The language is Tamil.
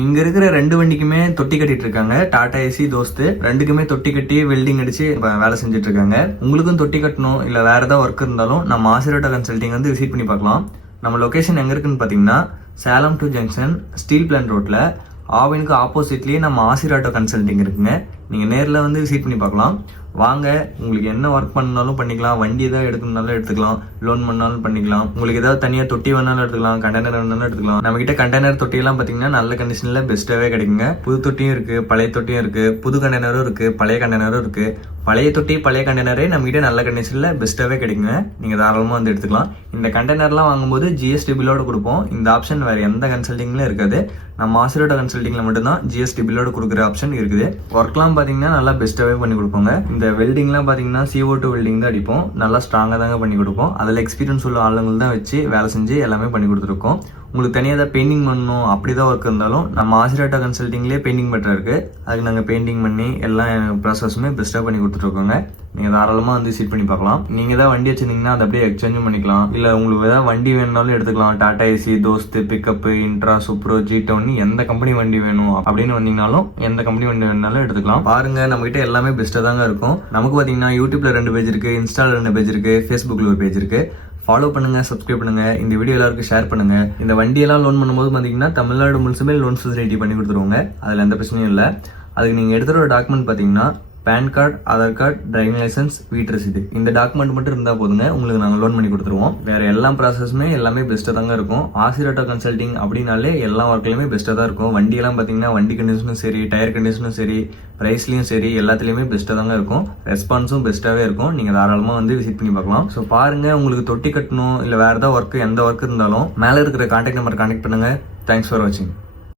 இங்க இருக்கிற 2 வண்டிக்குமே தொட்டி கட்டிட்டு இருக்காங்க. டாடா ஏசி, தோஸ்து ரெண்டுக்குமே தொட்டி கட்டி வெல்டிங் அடிச்சு வேலை செஞ்சுட்டு இருக்காங்க. உங்களுக்கும் தொட்டி கட்டணும் இல்ல வேற ஏதாவது ஒர்க் இருந்தாலும் நம்ம ஆசிரோட்டா கன்சல்டிங் வந்து விசிட் பண்ணி பார்க்கலாம். நம்ம லொகேஷன் எங்க இருக்குன்னு பாத்தீங்கன்னா Salem to junction steel plant ரோட்ல ஆவினுக்கு ஆப்போசிட்லயே நம்ம ஆசிரோட்டா கன்சல்டிங் இருக்குங்க. நீங்க நேரில் வந்து விசிட் பண்ணி பார்க்கலாம். வாங்க, உங்களுக்கு என்ன ஒர்க் பண்ணாலும் பண்ணிக்கலாம். வண்டி ஏதாவது எடுக்கணும்னாலும் எடுத்துக்கலாம், லோன் பண்ணாலும் பண்ணிக்கலாம். உங்களுக்கு ஏதாவது தனியாக தொட்டி வேணாலும் எடுத்துக்கலாம், கண்டெய்னர் வேணாலும் எடுத்துக்கலாம். நம்ம கிட்ட கண்டெய்னர் தொட்டியெல்லாம் பார்த்தீங்கன்னா நல்ல கண்டிஷனில் பெஸ்ட்டாகவே கிடைக்குங்க. புது தொட்டியும் இருக்கு, பழைய தொட்டியும் இருக்கு, புது கண்டெய்னரும் இருக்கு, பழைய கண்டெய்னரும் இருக்கு. பழைய தொட்டி பழைய கண்டெய்னரே நம்ம கிட்ட நல்ல கண்டிஷனில் பெஸ்ட்டாகவே கிடைக்குங்க. நீங்கள் தாராளமாக வந்து எடுத்துக்கலாம். இந்த கண்டெய்னர்லாம் வாங்கும்போது ஜிஎஸ்டி பில்லோட கொடுப்போம். இந்த ஆப்ஷன் வேறு எந்த கன்சல்டிங்லையும் இருக்காது. நம்ம ஆசிரோட்டா கன்சல்டிங்ல மட்டும்தான் ஜிஎஸ்டி பில்லோட கொடுக்குற ஆப்ஷன் இருக்குது. ஒர்க்லாம் பார்த்தீங்கன்னா நல்லா பெஸ்ட்டாகவே பண்ணி கொடுப்போங்க. இந்த வெல்டிங்லாம் பார்த்தீங்கன்னா CO2 வெல்டிங் தான் அடிப்போம். நல்லா ஸ்ட்ராங்காக தாங்க பண்ணி கொடுப்போம். அதில் எக்ஸ்பீரியன்ஸ் உள்ள ஆளுங்க தான் வச்சு வேலை செஞ்சு எல்லாமே பண்ணி கொடுத்துருக்கோம். உங்களுக்கு தனியாக தான் பெயிண்டிங் பண்ணணும் அப்படிதான் ஒர்க் இருந்தாலும் நம்ம ஆசிரோட்டா கன்சல்டிங்லேயே பெயிண்டிங் பெட்டர் இருக்கு. அதுக்கு நாங்கள் பெயிண்டிங் பண்ணி எல்லா ப்ராசஸுமே பெஸ்ட்டாக பண்ணி கொடுத்துருக்கோங்க. நீங்கள் தாராளமாக வந்து விசிட் பண்ணி பார்க்கலாம். நீங்கள் தான் வண்டி வச்சிருந்தீங்கன்னா அதை அப்படியே எக்ஸ்சேஞ்சும் பண்ணிக்கலாம். இல்லை உங்களுக்கு ஏதாவது வண்டி வேணுனாலும் எடுத்துக்கலாம். Tata AC, Dost, pickup, Intra, Supro, G-Town எந்த கம்பெனி வண்டி வேணும் அப்படின்னு வந்தீங்கனாலும் எந்த கம்பெனி வண்டி வேணுனாலும் எடுத்துக்கலாம். பாருங்க, நம்ம கிட்ட எல்லாமே பெஸ்ட்டாக தாங்க இருக்கும். நமக்கு பார்த்தீங்கன்னா யூடியூப்ல 2 பேஜ் இருக்கு, இன்ஸ்டால 2 பேஜ் இருக்கு, ஃபேஸ்புக்ல ஒரு பேஜ் இருக்கு. ஃபாலோ பண்ணுங்க, சப்ஸ்கிரைப் பண்ணுங்க, இந்த வீடியோ எல்லாருக்கும் ஷேர் பண்ணுங்க. இந்த வண்டியெல்லாம் லோன் பண்ணும்போது பார்த்தீங்கன்னா தமிழ்நாடு முழுசுமே லோன் ஃபெசிலிட்டி பண்ணி கொடுத்துருவாங்க. அதில் எந்த பிரச்சனையும் இல்லை. அதுக்கு நீங்கள் எடுத்துகிற ஒரு டாக்குமெண்ட் பார்த்தீங்கன்னா PAN card, Aadhaar card, driving licence, வீட்டு ரசீது, இந்த டாக்குமெண்ட் மட்டும் இருந்தால் போதுங்க, உங்களுக்கு நாங்கள் லோன் பண்ணி கொடுத்துருவோம். வேற எல்லா ப்ராசஸுமே எல்லாமே பெஸ்ட்டாக தாங்க இருக்கும். ஆசிரோட்டா கன்சல்டிங் அப்படின்னாலே எல்லா ஒர்க்லையுமே பெஸ்ட்டாக தான் இருக்கும். வண்டியெல்லாம் பார்த்தீங்கன்னா வண்டி கண்டிஷனும் சரி, டயர் கண்டிஷனும் சரி, ப்ரைஸ்லையும் சரி, எல்லாத்துலேயுமே பெஸ்ட்டாக தாங்க இருக்கும். ரெஸ்பான்ஸும் பெஸ்ட்டாகவே இருக்கும். நீங்கள் தாராளமாக வந்து விசிட் பண்ணி பார்க்கலாம். ஸோ பாருங்க, உங்களுக்கு தொட்டி கட்டணும் இல்லை வேறு ஏதாவது ஒர்க், எந்த ஒர்க் இருந்தாலும் மேலே இருக்கிற கான்டாக்ட் நம்பர் கான்டாக்ட் பண்ணுங்க. தேங்க்ஸ் ஃபார் வாட்சிங்.